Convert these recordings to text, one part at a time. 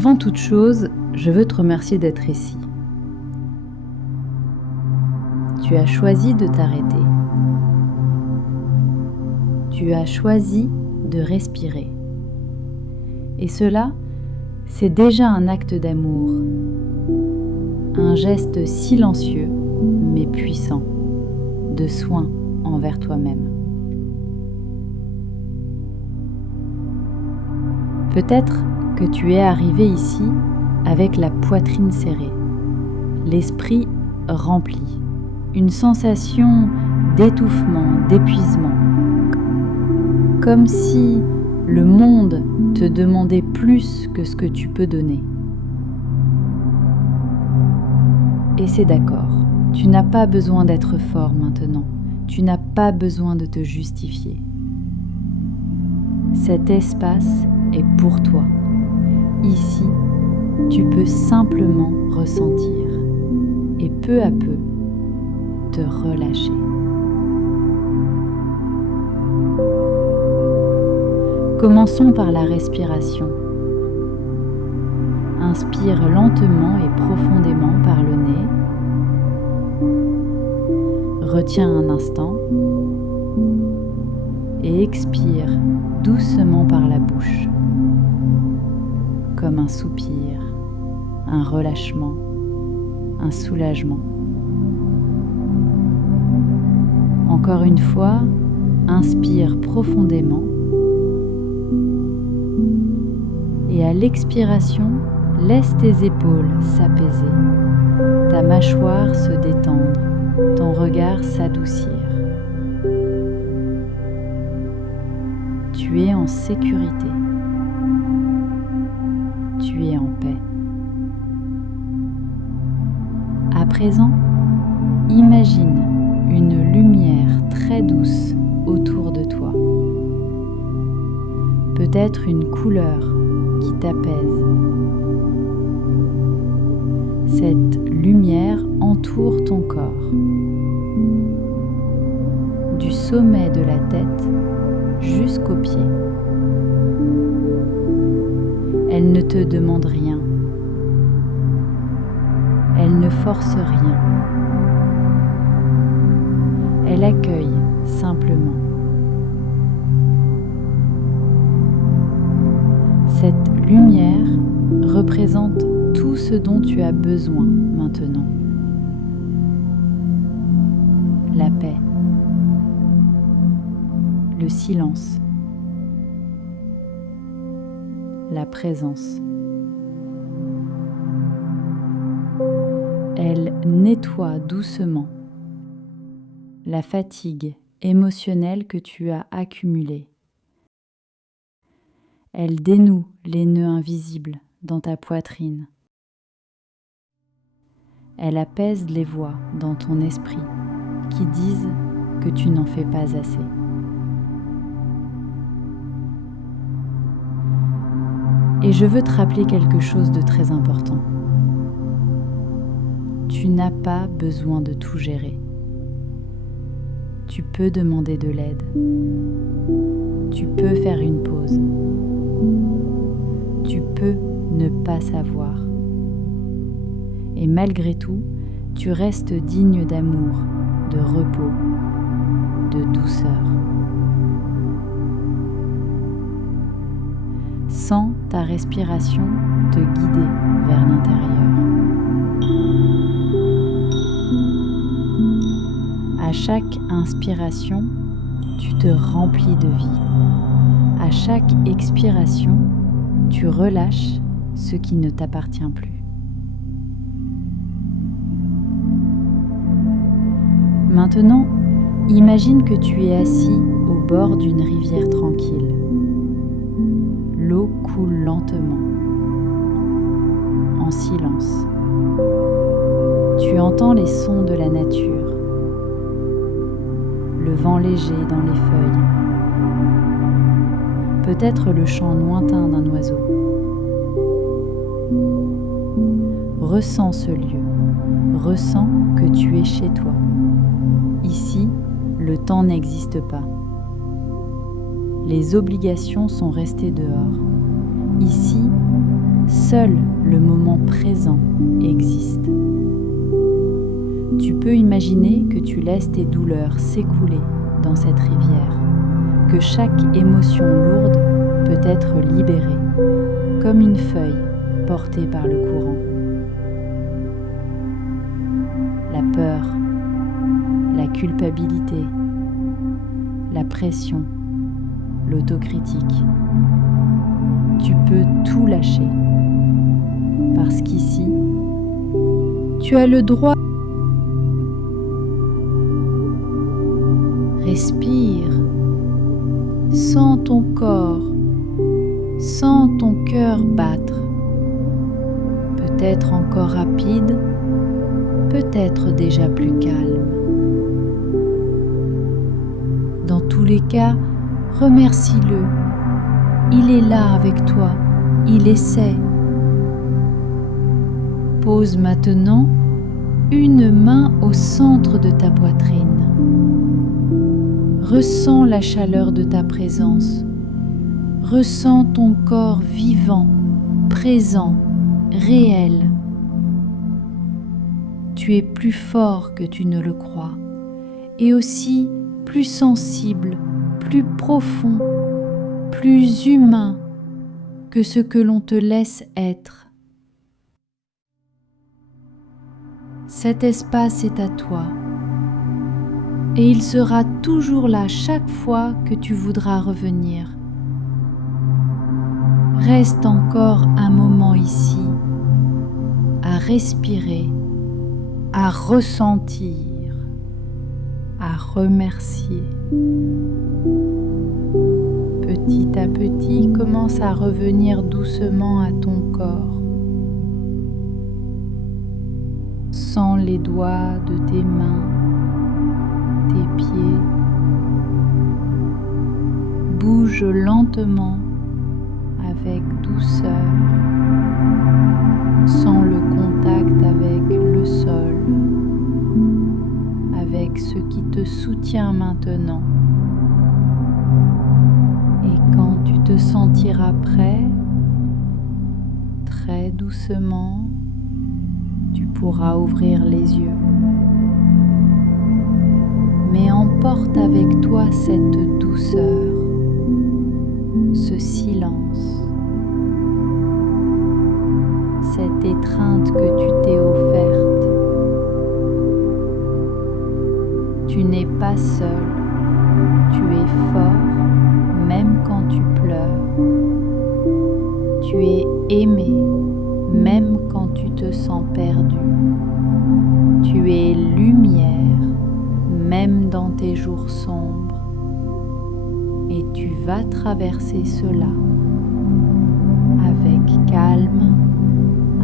Avant toute chose, je veux te remercier d'être ici. Tu as choisi de t'arrêter. Tu as choisi de respirer. Et cela, c'est déjà un acte d'amour, un geste silencieux mais puissant, de soin envers toi-même. Peut-être que tu es arrivé ici avec la poitrine serrée, l'esprit rempli, une sensation d'étouffement, d'épuisement, comme si le monde te demandait plus que ce que tu peux donner. Et c'est d'accord, tu n'as pas besoin d'être fort maintenant, tu n'as pas besoin de te justifier. Cet espace est pour toi. Ici, tu peux simplement ressentir et peu à peu te relâcher. Commençons par la respiration. Inspire lentement et profondément par le nez. Retiens un instant et expire doucement par la bouche, comme un soupir, un relâchement, un soulagement. Encore une fois, inspire profondément et à l'expiration, laisse tes épaules s'apaiser, ta mâchoire se détendre, ton regard s'adoucir. Tu es en sécurité. Tu es en paix. À présent, imagine une lumière très douce autour de toi. Peut-être une couleur qui t'apaise. Cette lumière entoure ton corps. Du sommet de la tête jusqu'aux pieds. Elle ne te demande rien. Elle ne force rien. Elle accueille simplement. Cette lumière représente tout ce dont tu as besoin maintenant. La paix, le silence, la présence. Elle nettoie doucement la fatigue émotionnelle que tu as accumulée. Elle dénoue les nœuds invisibles dans ta poitrine. Elle apaise les voix dans ton esprit qui disent que tu n'en fais pas assez. Et je veux te rappeler quelque chose de très important. Tu n'as pas besoin de tout gérer. Tu peux demander de l'aide. Tu peux faire une pause. Tu peux ne pas savoir. Et malgré tout, tu restes digne d'amour, de repos, de douceur. Sens ta respiration te guider vers l'intérieur. À chaque inspiration, tu te remplis de vie. À chaque expiration, tu relâches ce qui ne t'appartient plus. Maintenant, imagine que tu es assis au bord d'une rivière tranquille. L'eau coule lentement, en silence. Tu entends les sons de la nature, le vent léger dans les feuilles, peut-être le chant lointain d'un oiseau. Ressens ce lieu, ressens que tu es chez toi. Ici, le temps n'existe pas. Les obligations sont restées dehors. Ici, Seul le moment présent existe. Tu peux imaginer que tu laisses tes douleurs s'écouler dans cette rivière, que chaque émotion lourde peut être libérée, comme une feuille portée par le courant. La peur, la culpabilité, la pression, l'autocritique. Tu peux tout lâcher, parce qu'ici, tu as le droit. Respire, sens ton corps, sens ton cœur battre, peut-être encore rapide, peut-être déjà plus calme. Dans tous les cas, remercie-le. Il est là avec toi, il essaie. Pose maintenant une main au centre de ta poitrine. Ressens la chaleur de ta présence. Ressens ton corps vivant, présent, réel. Tu es plus fort que tu ne le crois, et aussi plus sensible, plus profond, plus humain que ce que l'on te laisse être. Cet espace est à toi, et il sera toujours là chaque fois que tu voudras revenir. Reste encore un moment ici, à respirer, à ressentir, à remercier. Petit à petit, commence à revenir doucement à ton corps. Sens les doigts de tes mains, tes pieds. Bouge lentement avec douceur. Sens le contact avec le sol, avec ce qui te soutient maintenant. Et quand tu te sentiras prêt, très doucement, tu pourras ouvrir les yeux. Mais emporte avec toi cette douceur, ce silence, cette étreinte que tu t'es offerte. Tu n'es pas seul, tu es fort même quand tu pleures. Tu es aimé même quand tu te sens perdu. Tu es lumière même dans tes jours sombres. Et tu vas traverser cela avec calme,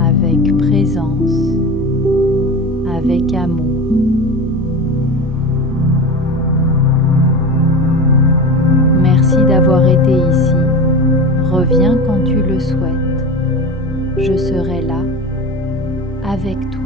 avec présence, avec amour. Merci d'avoir été ici. Reviens quand tu le souhaites. Je serai là, avec toi.